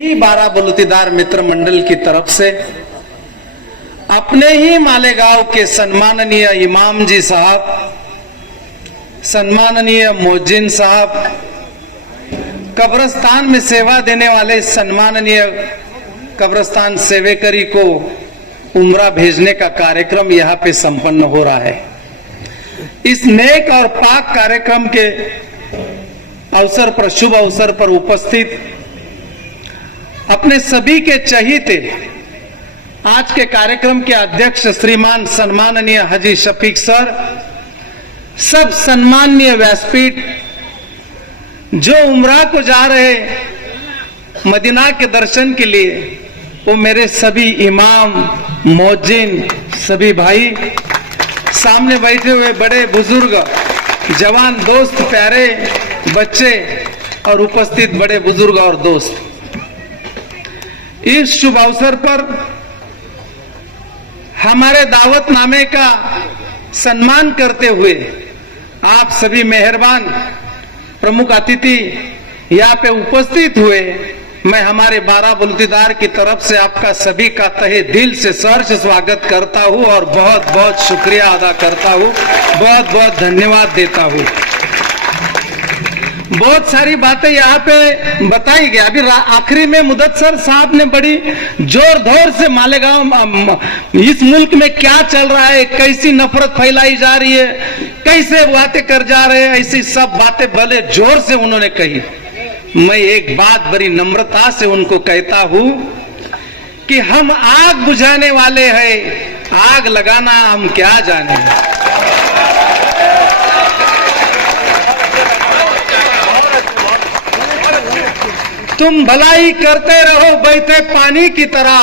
ही 12 बलूतीदार मित्र मंडल की तरफ से अपने ही मालेगांव के सम्माननीय इमाम जी साहब, सम्माननीय मोहज्जिन साहब, कब्रस्तान में सेवा देने वाले सम्माननीय कब्रस्तान सेवेकरी को उम्रा भेजने का कार्यक्रम यहाँ पे संपन्न हो रहा है। इस नेक और पाक कार्यक्रम के अवसर पर, शुभ अवसर पर उपस्थित अपने सभी के चहीते आज के कार्यक्रम के अध्यक्ष श्रीमान सम्माननीय हाजी शफीक सर, सब सम्माननीय व्यासपीठ, जो उम्रा को जा रहे मदीना के दर्शन के लिए, वो मेरे सभी इमाम, मोहज्जिन, सभी भाई, सामने बैठे हुए बड़े बुजुर्ग, जवान दोस्त, प्यारे बच्चे और उपस्थित बड़े बुजुर्ग और दोस्त, इस शुभ अवसर पर हमारे दावतनामे का सम्मान करते हुए आप सभी मेहरबान प्रमुख अतिथि यहाँ पे उपस्थित हुए, मैं हमारे 12 बलूतीदार की तरफ से आपका सभी का तहे दिल से सहर्ष स्वागत करता हूँ और बहुत बहुत शुक्रिया अदा करता हूँ, बहुत बहुत धन्यवाद देता हूँ। बहुत सारी बातें यहाँ पे बताई गई। अभी आखिरी में मुदस्सर साहब ने बड़ी जोर धोर से मालेगांव, इस मुल्क में क्या चल रहा है, कैसी नफरत फैलाई जा रही है, कैसे बातें कर जा रहे हैं, ऐसी सब बातें भले जोर से उन्होंने कही। मैं एक बात बड़ी नम्रता से उनको कहता हूं कि हम आग बुझाने वाले हैं, आग लगाना हम क्या जाने। तुम भलाई करते रहो बहते पानी की तरह,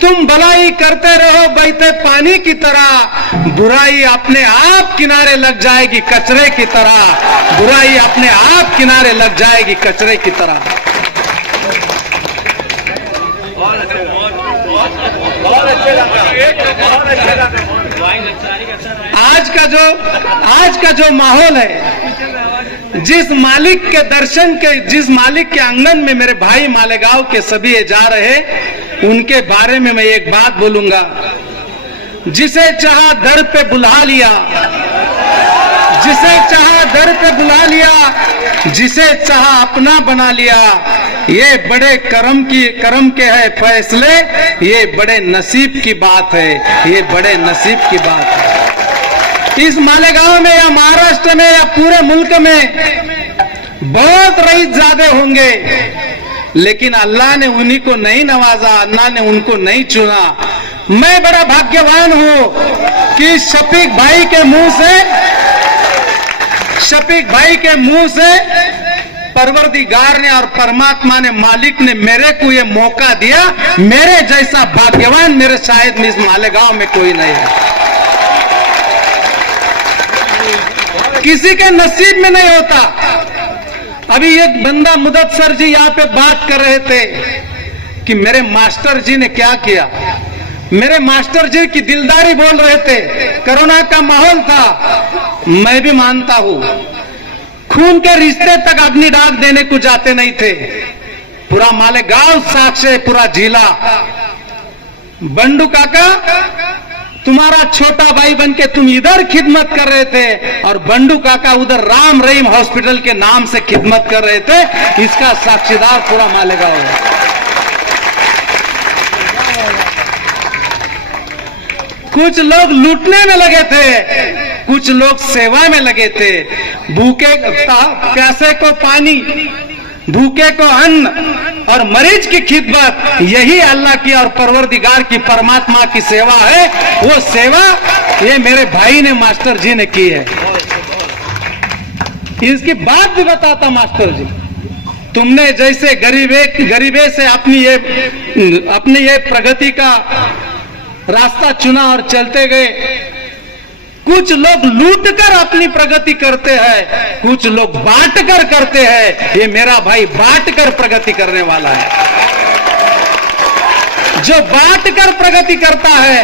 तुम भलाई करते रहो बहते पानी की तरह, बुराई अपने आप किनारे लग जाएगी कचरे की तरह, बुराई अपने आप किनारे लग जाएगी कचरे की तरह। आज का जो माहौल है, जिस मालिक के दर्शन के, जिस मालिक के आंगन में मेरे भाई मालेगांव के सभी जा रहे, उनके बारे में मैं एक बात बोलूंगा। जिसे चाहा दर पे बुला लिया, जिसे चाहा दर पे बुला लिया, जिसे चाहा अपना बना लिया, ये बड़े करम के है फैसले, ये बड़े नसीब की बात है, ये बड़े नसीब की बात है। इस मालेगांव में या महाराष्ट्र में या पूरे मुल्क में बहुत रईसजादे होंगे, लेकिन अल्लाह ने उन्हीं को नहीं नवाजा, अल्लाह ने उनको नहीं चुना। मैं बड़ा भाग्यवान हूं कि शफीक भाई के मुंह से परवरदिगार ने और परमात्मा ने, मालिक ने मेरे को ये मौका दिया। मेरे जैसा भाग्यवान मेरे शायद इस मालेगांव में कोई नहीं है, किसी के नसीब में नहीं होता। अभी एक बंदा मुदस्सर जी यहाँ पे बात कर रहे थे कि मेरे मास्टर जी ने क्या किया। मेरे मास्टर जी की दिलदारी बोल रहे थे, कोरोना का माहौल था, मैं भी मानता हूं, खून के रिश्ते तक अग्नि डाक देने को जाते नहीं थे। पूरा मालेगांव साक्ष्य है, पूरा जिला। बंडू काका तुम्हारा छोटा भाई बनके तुम इधर खिदमत कर रहे थे और बंडू काका उधर राम रहीम हॉस्पिटल के नाम से खिदमत कर रहे थे, इसका साक्षीदार पूरा मालेगांव है। कुछ लोग लूटने में लगे थे, कुछ लोग सेवा में लगे थे। भूखे प्यासे को पानी, भूखे को अन्न और मरीज की खिदमत, यही अल्लाह की और परवरदिगार की, परमात्मा की सेवा है। वो सेवा ये मेरे भाई ने, मास्टर जी ने की है। इसकी बात भी बताता मास्टर जी, तुमने जैसे गरीबे से अपनी ये प्रगति का रास्ता चुना और चलते गए। कुछ लोग लूट कर अपनी प्रगति करते हैं, कुछ लोग बांट कर करते हैं। ये मेरा भाई बांट कर प्रगति करने वाला है। जो बांट कर प्रगति करता है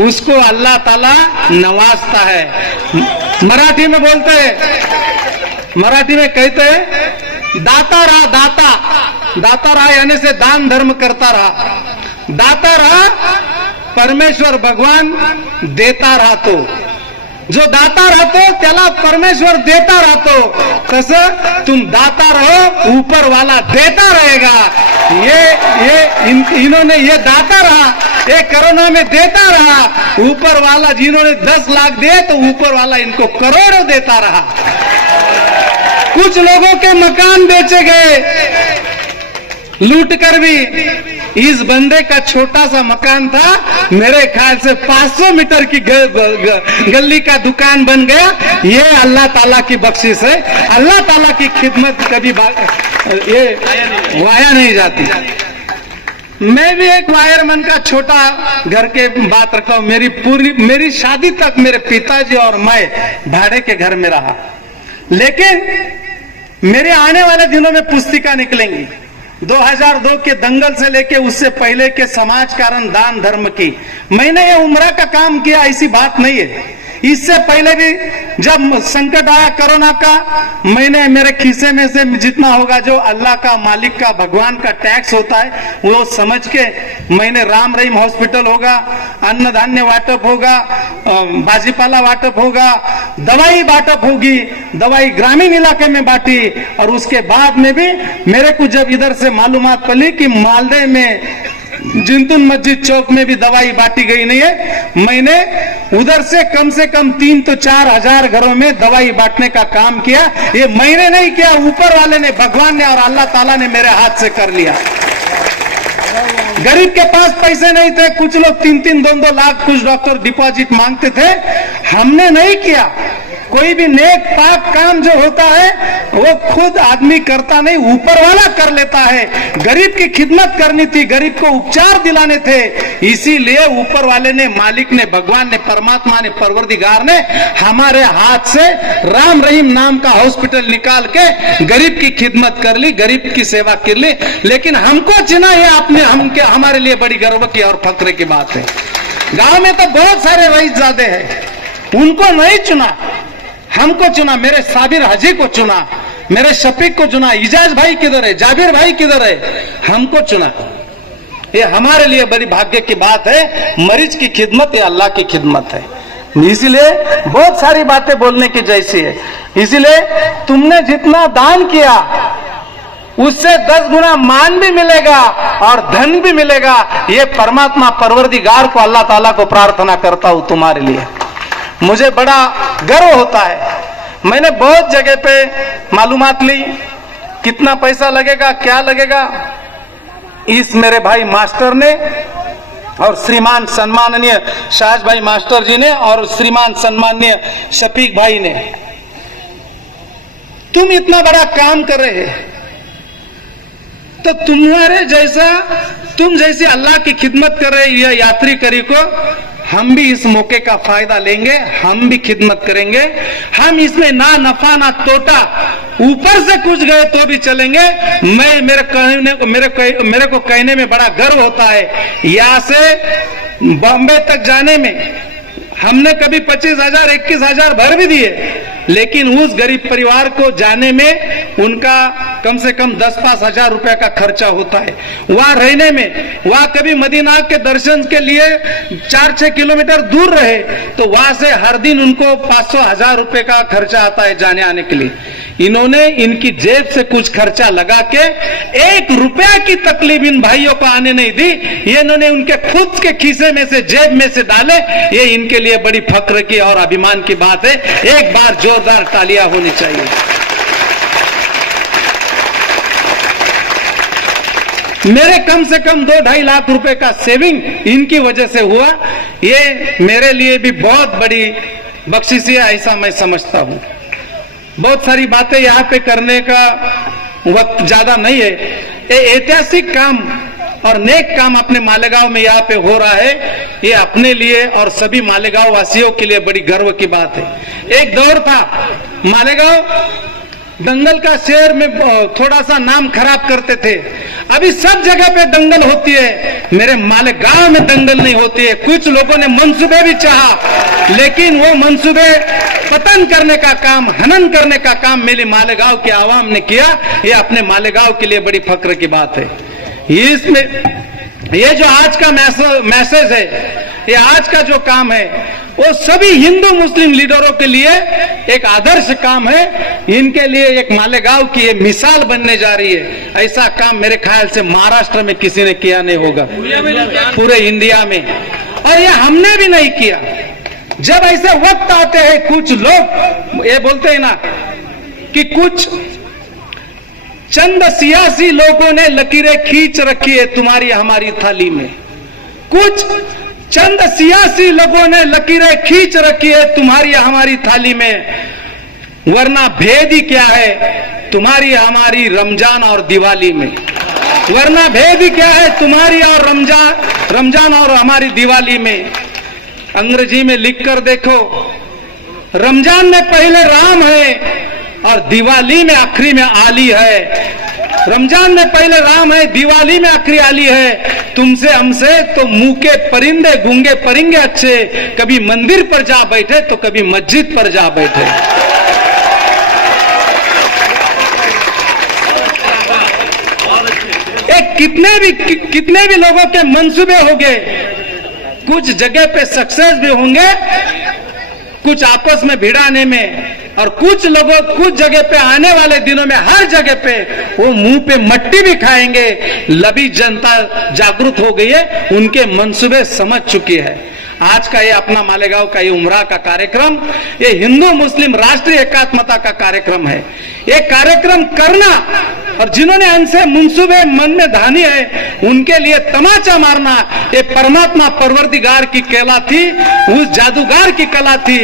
उसको अल्लाह ताला नवाजता है। मराठी में बोलते हैं, मराठी में कहते हैं दाता रहा दाता, दाता रहा यानी से दान धर्म करता रहा, दाता रहा, परमेश्वर भगवान देता राहतो, जो दाता राहतो त्याला परमेश्वर देता राहतो, तसं तुम दाता रहो, ऊपर वाला देता रहेगा। इन्होंने ये दाता रहा, ये कोरोना में देता रहा, ऊपर वाला जिन्होंने 10 लाख दिए तो ऊपर वाला इनको करोड़ों देता रहा। कुछ लोगों के मकान बेचे गए लूट कर भी, इस बंदे का छोटा सा मकान था, मेरे ख्याल से 500 मीटर की गली का दुकान बन गया। ये अल्लाह ताला की बख्शिश है, अल्लाह ताला की खिदमत कभी ये वाया नहीं जाती। मैं भी एक वायरमैन का छोटा घर के बात रखा हूं। मेरी शादी तक मेरे पिताजी और मैं भाड़े के घर में रहा, लेकिन मेरे आने वाले दिनों में पुस्तिका निकलेंगी 2002 के दंगल से लेके उससे पहले के समाज कारण दान धर्म की। मैंने ये उम्रा का काम किया ऐसी बात नहीं है, इससे पहले भी जब संकट आया कोरोना का, मैंने मेरे खीसे में से जितना होगा, जो अल्लाह का, मालिक का, भगवान का टैक्स होता है, वो समझ के मैंने राम रहीम हॉस्पिटल होगा, अन्न धान्य वाटप होगा, बाजीपाला वाटप होगा, दवाई वाटप होगी, दवाई ग्रामीण इलाके में बांटी। और उसके बाद में भी मेरे को जब इधर से मालूमात पड़ी कि मालदे में जिंतुन मस्जिद चौक में भी दवाई बांटी गई नहीं है, मैंने उधर से कम 3 तो 4 हजार घरों में दवाई बांटने का काम किया। ये मैंने नहीं किया, ऊपर वाले ने, भगवान ने और अल्लाह ताला ने मेरे हाथ से कर लिया। गरीब के पास पैसे नहीं थे, कुछ लोग 3-3, 2-2 लाख कुछ डॉक्टर डिपॉजिट मांगते थे, हमने नहीं किया। कोई भी नेक पाक काम जो होता है वो खुद आदमी करता नहीं, ऊपर वाला कर लेता है। गरीब की खिदमत करनी थी, गरीब को उपचार दिलाने थे, इसीलिए ऊपर वाले ने, मालिक ने, भगवान ने, परमात्मा ने, परवरदिगार ने हमारे हाथ से राम रहीम नाम का हॉस्पिटल निकाल के गरीब की खिदमत कर ली, गरीब की सेवा कर ली। लेकिन हमको चुना, ये आपने हमारे लिए बड़ी गर्व की और फक्र की बात है। गांव में तो बहुत सारे रईसजादे हैं, उनको नहीं चुना, हमको चुना। मेरे साबिर हाजी को चुना, मेरे शफीक को चुना, इजाज भाई किधर है, जाबिर भाई किधर है, हमको चुना। ये हमारे लिए बड़ी भाग्य की बात है। मरीज की खिदमत ये अल्लाह की खिदमत है, इसीलिए बहुत सारी बातें बोलने की जैसी है। इसीलिए तुमने जितना दान किया उससे 10 गुना मान भी मिलेगा और धन भी मिलेगा। ये परमात्मा परवरदिगार को, अल्लाह ताला को प्रार्थना करता हूं तुम्हारे लिए। मुझे बड़ा गर्व होता है। मैंने बहुत जगह पे मालूमात ली, कितना पैसा लगेगा, क्या लगेगा, इस मेरे भाई मास्टर ने और श्रीमान सम्माननीय शाहज भाई मास्टर जी ने और श्रीमान सम्माननीय शफीक भाई ने, तुम इतना बड़ा काम कर रहे हैं तो तुम्हारे जैसा, तुम जैसे अल्लाह की खिदमत कर रहे ये यात्री करी को हम भी इस मौके का फायदा लेंगे, हम भी खिदमत करेंगे। हम इसमें ना नफा ना तोटा, ऊपर से कुछ गए तो भी चलेंगे। मेरे को कहने में बड़ा गर्व होता है। यहाँ से बॉम्बे तक जाने में हमने कभी 25,000 21,000 भर भी दिए, लेकिन उस गरीब परिवार को जाने में उनका कम से कम 10-5 हजार रुपया का खर्चा होता है। वहां रहने में, वहां कभी मदीना के दर्शन के लिए 4-6 किलोमीटर दूर रहे तो वहां से हर दिन उनको 500-1000 रुपए का खर्चा आता है जाने आने के लिए। इन्होंने इनकी जेब से कुछ खर्चा लगा के 1 रुपया की तकलीफ इन भाइयों को आने नहीं दी। ये इन्होंने उनके खुद के खीसे में से, जेब में से डाले। ये इनके लिए बड़ी फक्र की और अभिमान की बात है। एक बार जोरदार तालियां होनी चाहिए। मेरे कम से कम 2-2.5 लाख रुपए का सेविंग इनकी वजह से हुआ। ये मेरे लिए भी बहुत बड़ी बख्शिश है, ऐसा मैं समझता हूं। बहुत सारी बातें यहाँ पे करने का वक्त ज्यादा नहीं है। ये ऐतिहासिक काम और नेक काम अपने मालेगांव में यहाँ पे हो रहा है। ये अपने लिए और सभी मालेगांव वासियों के लिए बड़ी गर्व की बात है। एक दौर था मालेगांव दंगल का शहर में थोड़ा सा नाम खराब करते थे। अभी सब जगह पे दंगल होती है, मेरे मालेगांव में दंगल नहीं होती है। कुछ लोगों ने मंसूबे भी चाहा, लेकिन वो मंसूबे पतन करने का काम, हनन करने का काम मेरे मालेगांव के आवाम ने किया। ये अपने मालेगांव के लिए बड़ी फक्र की बात है। इसमें ये जो आज का मैसेज है, ये आज का जो काम है, वो सभी हिंदू मुस्लिम लीडरों के लिए एक आदर्श काम है। इनके लिए एक मालेगांव की ये मिसाल बनने जा रही है। ऐसा काम मेरे ख्याल से महाराष्ट्र में किसी ने किया नहीं होगा, पूरे इंडिया में, और ये हमने भी नहीं किया। जब ऐसे वक्त आते हैं, कुछ लोग ये बोलते हैं ना कि कुछ चंद सियासी लोगों ने लकीरें खींच रखी है तुम्हारी हमारी थाली में, कुछ चंद सियासी लोगों ने लकीरें खींच रखी है तुम्हारी हमारी थाली में, वरना भेद ही क्या है तुम्हारी हमारी रमजान और दिवाली में, वरना भेद ही क्या है तुम्हारी और रमजान और हमारी दिवाली में। अंग्रेजी में लिखकर देखो, रमजान में पहले राम है और दिवाली में आखिरी में आली है। रमजान में पहले राम है, दिवाली में आखिरी आली है। तुमसे हमसे तो मुंह के परिंदे गूंगे परिंगे अच्छे, कभी मंदिर पर जा बैठे तो कभी मस्जिद पर जा बैठे। कितने भी लोगों के मंसूबे होंगे, कुछ जगह पे सक्सेस भी होंगे, कुछ आपस में भिड़ाने में, और कुछ लोगों कुछ जगह पे आने वाले दिनों में हर जगह पे वो मुंह पे मट्टी भी खाएंगे। लबी जनता जागरूक हो गई है, उनके मंसूबे समझ चुकी है। आज का ये अपना मालेगांव का ये उमरा का कार्यक्रम, ये हिंदू मुस्लिम राष्ट्रीय एकात्मता का कार्यक्रम है। ये कार्यक्रम करना, और जिन्होंने हमसे मंसूबे मन में धानी है, उनके लिए तमाचा मारना, ये परमात्मा परवरदिगार की कला थी, उस जादूगर की कला थी।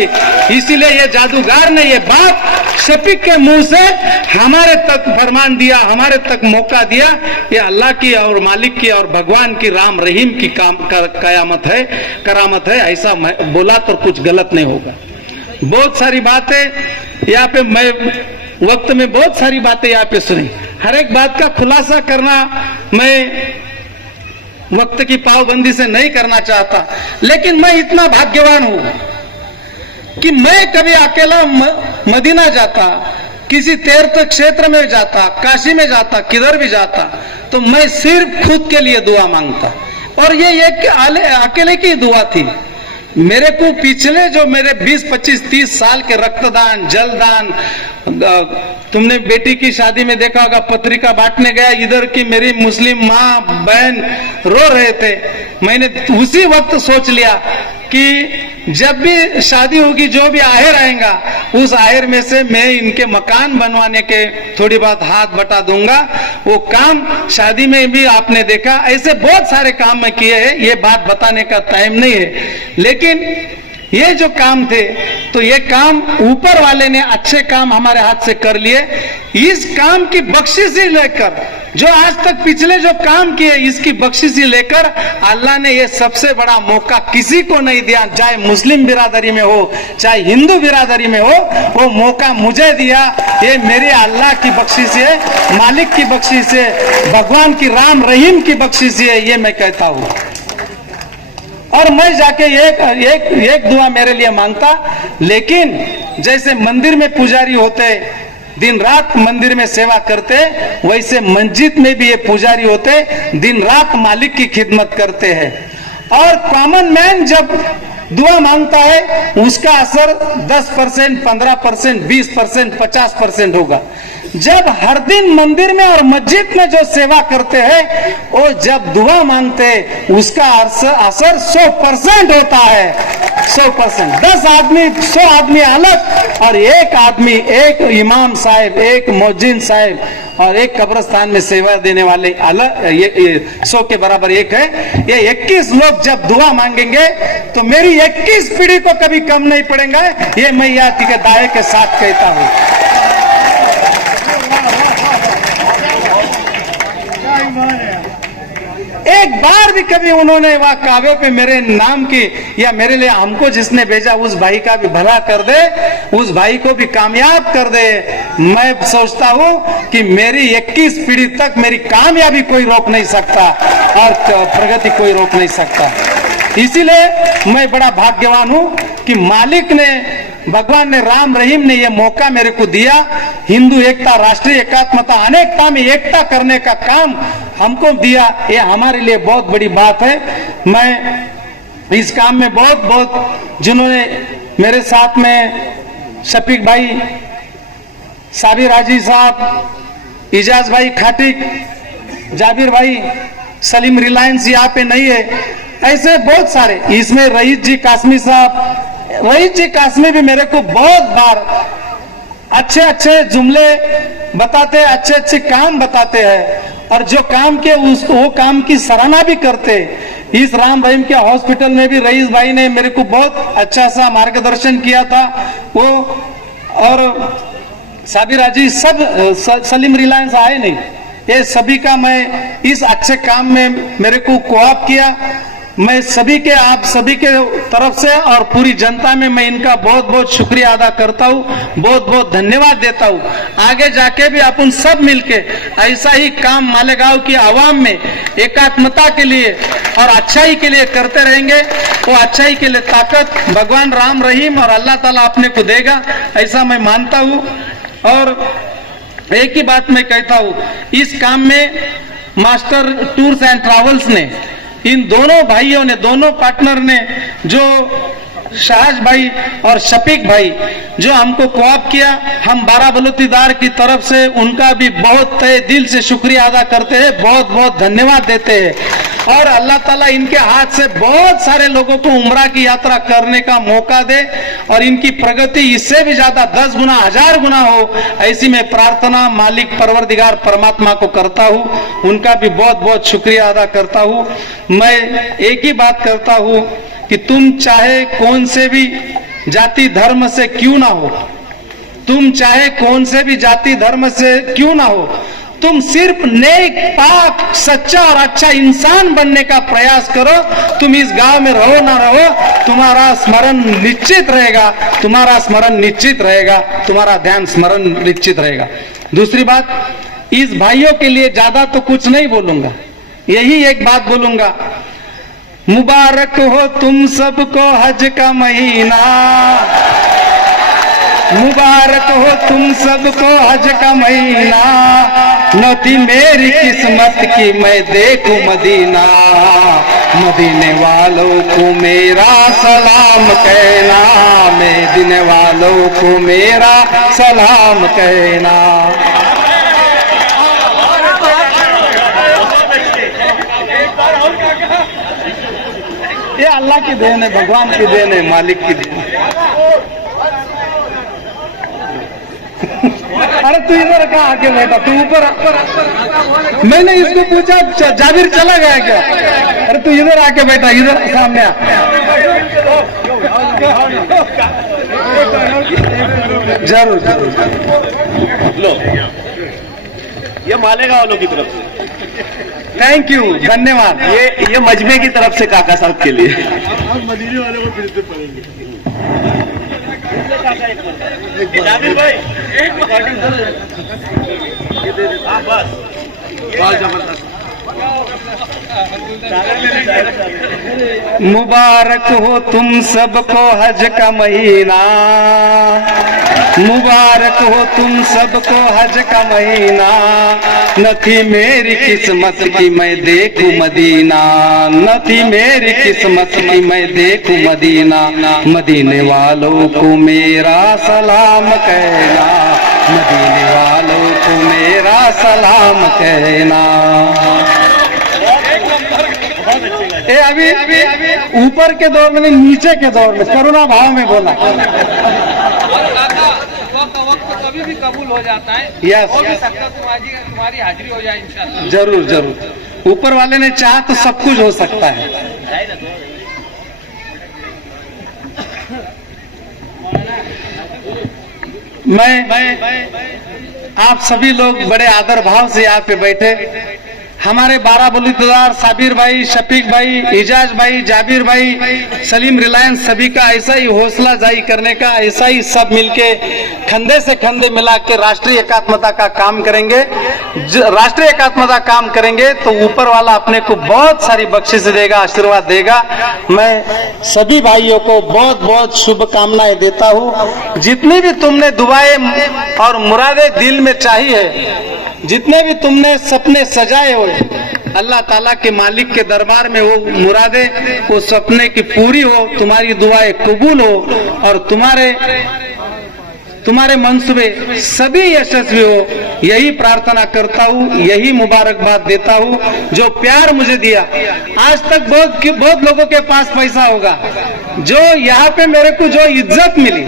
इसीलिए ये जादूगर ने ये बात शफीक के मुंह से हमारे तक फरमान दिया, हमारे तक मौका दिया। ये अल्लाह की और मालिक की और भगवान की राम रहीम की कयामत है, करामत है। ऐसा बोला तो कुछ गलत नहीं होगा। बहुत सारी बातें यहाँ पे, मैं वक्त में बहुत सारी बातें यहाँ पे सुनी, हर एक बात का खुलासा करना मैं वक्त की पाबंदी से नहीं करना चाहता, लेकिन मैं इतना भाग्यवान हूं कि मैं कभी अकेला मदीना जाता, किसी तीर्थ क्षेत्र में जाता, काशी में जाता, किधर भी जाता, तो मैं सिर्फ खुद के लिए दुआ मांगता। और ये एक अकेले की दुआ थी। मेरे को पिछले जो मेरे 20, 25, 30 साल के रक्तदान, जलदान, तुमने बेटी की शादी में देखा होगा, पत्रिका बांटने गया, इधर की मेरी मुस्लिम माँ बहन रो रहे थे। मैंने उसी वक्त सोच लिया कि जब भी शादी होगी, जो भी आहेर आएगा, उस आहेर में से मैं इनके मकान बनवाने के थोड़ी बहुत हाथ बटा दूंगा। वो काम शादी में भी आपने देखा, ऐसे बहुत सारे काम मैं किए हैं। ये बात बताने का टाइम नहीं है, लेकिन ये जो काम थे, तो ये काम ऊपर वाले ने अच्छे काम हमारे हाथ से कर लिए। इस काम की बख्शिश लेकर, जो आज तक पिछले जो काम किए, इसकी बख्शिश लेकर अल्लाह ने ये सबसे बड़ा मौका किसी को नहीं दिया, चाहे मुस्लिम बिरादरी में हो, चाहे हिंदू बिरादरी में हो, वो मौका मुझे दिया। ये मेरे अल्लाह की बख्शिश है, मालिक की बख्शिश है, भगवान की राम रहीम की बख्शिश है, ये मैं कहता हूँ। और मैं जाके एक दुआ मेरे लिए मांगता, लेकिन जैसे मंदिर में पुजारी होते, दिन रात मंदिर में सेवा करते, वैसे मस्जिद में भी ये पुजारी होते, दिन रात मालिक की खिदमत करते हैं। और कॉमन मैन जब दुआ मांगता है, उसका असर 10%, 15%, 20%, 50% होगा। जब हर दिन मंदिर में और मस्जिद में जो सेवा करते हैं, वो जब दुआ मांगते हैं, उसका असर 100% होता है। 100%, 10 आदमी 100 आदमी अलग, और एक आदमी, एक इमाम साहब, एक मुअज्जिन साहब और एक कब्रिस्तान में सेवा देने वाले अलग, ये 100 के बराबर एक है। ये 21 लोग जब दुआ मांगेंगे, तो मेरी 21 पीढ़ी को कभी कम नहीं पड़ेगा। ये मैं यहाँ के दावे के साथ कहता हूँ। एक बार भी कभी उन्होंने वह काव्य पे मेरे नाम की या मेरे लिए हमको जिसने भेजा उस भाई का भी भला कर दे, उस भाई को भी कामयाब कर दे। मैं सोचता हूं कि मेरी 21 पीढ़ी तक मेरी कामयाबी कोई रोक नहीं सकता और प्रगति कोई रोक नहीं सकता। इसीलिए मैं बड़ा भाग्यवान हूं कि मालिक ने, भगवान ने, राम रहीम ने यह मौका मेरे को दिया। हिंदू एकता, राष्ट्रीय एकात्मता, अनेकता में एकता करने का काम हमको दिया। ये हमारे लिए बहुत बड़ी बात है। मैं इस काम में बहुत बहुत जिन्होंने मेरे साथ में शफीक भाई, साबिर हाजी साहब, इजाज भाई खाटिक, जाबिर भाई, सलीम रिलायंस यहाँ पे नहीं है, ऐसे बहुत सारे, इसमें रईस जी कासमी साहब, रईस जी कासमी भी मेरे को बहुत बार अच्छे अच्छे जुमले बताते, अच्छे अच्छे काम बताते हैं और जो काम के वो काम की सराहना भी करते। इस राम रहीम के हॉस्पिटल में भी रईस भाई ने मेरे को बहुत अच्छा सा मार्गदर्शन किया था वो, और साबिर हाजी, सब सलीम रिलायंस आए नहीं, ये सभी का मैं इस अच्छे काम में मेरे को कोऑप किया। मैं सभी के, आप सभी के तरफ से और पूरी जनता में मैं इनका बहुत बहुत शुक्रिया अदा करता हूँ, बहुत बहुत धन्यवाद देता हूँ। आगे जाके भी अपन सब मिलके ऐसा ही काम मालेगांव की आवाम में एकात्मता के लिए और अच्छाई के लिए करते रहेंगे। वो अच्छाई के लिए ताकत भगवान राम रहीम और अल्लाह ताला अपने को देगा, ऐसा मैं मानता हूँ। और एक ही बात मैं कहता हूँ, इस काम में मास्टर टूर्स एंड ट्रैवल्स ने, इन दोनों भाइयों ने, दोनों पार्टनर ने, जो शाहज भाई और शफीक भाई जो हमको कोऑप किया, हम बाराबलूतीदार की तरफ से उनका भी बहुत तहे दिल से शुक्रिया अदा करते हैं, बहुत बहुत धन्यवाद देते हैं। और अल्लाह ताला इनके हाथ से बहुत सारे लोगों को उम्रा की यात्रा करने का मौका दे और इनकी प्रगति इससे भी ज्यादा 10 गुना 1000 गुना हो, ऐसी मैं प्रार्थना मालिक परवरदिगार परमात्मा को करता हूँ। उनका भी बहुत बहुत शुक्रिया अदा करता हूँ। मैं एक ही बात करता हूँ कि तुम चाहे कौन से भी जाति धर्म से क्यों ना हो, तुम चाहे कौन से भी जाति धर्म से क्यों ना हो, तुम सिर्फ नेक, पाक, सच्चा और अच्छा इंसान बनने का प्रयास करो। तुम इस गांव में रहो ना रहो, तुम्हारा स्मरण निश्चित रहेगा, तुम्हारा स्मरण निश्चित रहेगा, तुम्हारा ध्यान स्मरण निश्चित रहेगा। दूसरी बात, इस भाइयों के लिए ज्यादा तो कुछ नहीं बोलूंगा, यही एक बात बोलूंगा, मुबारक हो तुम सबको हज का महीना, मुबारक हो तुम सबको हज का महीना, न थी मेरी किस्मत की मैं देखूं मदीना, मदीने वालों को मेरा सलाम कहना, मदीने वालों को मेरा सलाम कहना। ये अल्लाह की देन है, भगवान की देन है, मालिक की देन है। अरे तू इधर कहाँ आके बैठा, तू ऊपर। मैंने इसको पूछा जाबिर चला गया क्या? अरे तू इधर आके बैठा, इधर सामने आ। जरूर जरूर लो, ये मालेगांव वालों की तरफ से थैंक यू, धन्यवाद। ये मजमे की तरफ से काका साहब के लिए। मदीने वाले को फिर से पढ़ेंगे। जाबिर भाई एक बस बहुत जबरदस्त। मुबारक हो तुम सबको हज का महीना, मुबारक हो तुम सबको हज का महीना, न थी मेरी किस्मत की मैं देखूं मदीना, न थी मेरी किस्मत की मैं देखूं मदीना, मदीने वालों को मेरा सलाम कहना, मदीने वालों को मेरा सलाम कहना। ये अभी ऊपर के दौर में नहीं, नीचे के दौर में करुणा भाव में बोला। कभी भी कबूल हो जाता है, यस, हो भी सकता है तुम्हारी हाजिरी हो जाए इंशाअल्लाह। जरूर जरूर, ऊपर वाले ने चाहा तो सब कुछ हो सकता है। मैं आप सभी लोग बड़े आदर भाव से यहाँ पे बैठे, हमारे बाराबलूदार साबिर भाई, शफीक भाई, इजाज भाई, जाबिर भाई, सलीम रिलायंस, सभी का ऐसा ही हौसला जारी करने का, ऐसा ही सब मिलके कंधे से कंधे मिला के राष्ट्रीय एकात्मता का काम करेंगे। राष्ट्रीय एकात्मता काम करेंगे तो ऊपर वाला अपने को बहुत सारी बख्शिश देगा, आशीर्वाद देगा। मैं सभी भाइयों को बहुत बहुत शुभकामनाएं देता हूँ। जितनी भी तुमने दुआएं और मुरादें दिल में चाही है, जितने भी तुमने सपने सजाए हुए, अल्लाह ताला के मालिक के दरबार में वो मुरादें, वो सपने की पूरी हो, तुम्हारी दुआएं कबूल हो और तुम्हारे मंसूबे सभी यशस्वी हो, यही प्रार्थना करता हूँ, यही मुबारकबाद देता हूँ। जो प्यार मुझे दिया, आज तक बहुत लोगों के पास पैसा होगा, जो यहाँ पे मेरे को जो इज्जत मिली,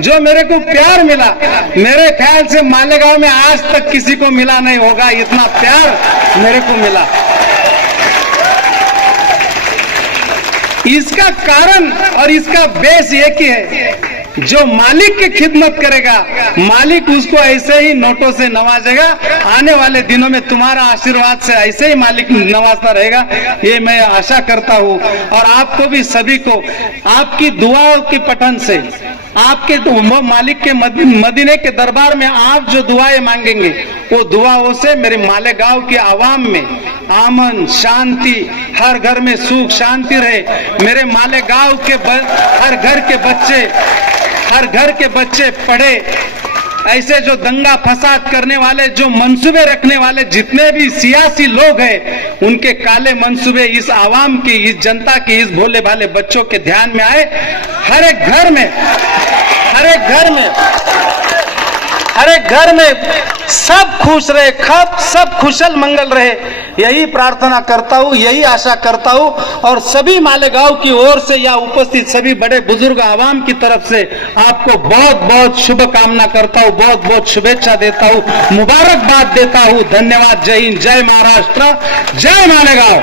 जो मेरे को प्यार मिला, मेरे ख्याल से मालेगांव में आज तक किसी को मिला नहीं होगा, इतना प्यार मेरे को मिला। इसका कारण और इसका बेस एक ही है, जो मालिक की खिदमत करेगा, मालिक उसको ऐसे ही नोटों से नवाजेगा। आने वाले दिनों में तुम्हारा आशीर्वाद से ऐसे ही मालिक नवाजता रहेगा, ये मैं आशा करता हूँ। और आपको भी सभी को आपकी दुआओं के पठन से, आपके मालिक के मदीने के दरबार में आप जो दुआएं मांगेंगे, वो दुआओं से मेरे मालेगांव की आवाम में अमन शांति, हर घर में सुख शांति रहे। मेरे मालेगांव के हर घर के बच्चे पढ़े। ऐसे जो दंगा फसाद करने वाले, जो मंसूबे रखने वाले जितने भी सियासी लोग हैं, उनके काले मंसूबे इस आवाम की, इस जनता की, इस भोले भाले बच्चों के ध्यान में आए। हर एक घर में सब खुश रहे, सब कुशल मंगल रहे, यही प्रार्थना करता हूँ, यही आशा करता हूँ। और सभी मालेगांव की ओर से या उपस्थित सभी बड़े बुजुर्ग आवाम की तरफ से आपको बहुत बहुत शुभकामना करता हूँ, बहुत बहुत शुभेच्छा देता हूँ, मुबारकबाद देता हूँ। धन्यवाद। जय हिंद, जय महाराष्ट्र, जय मालेगांव।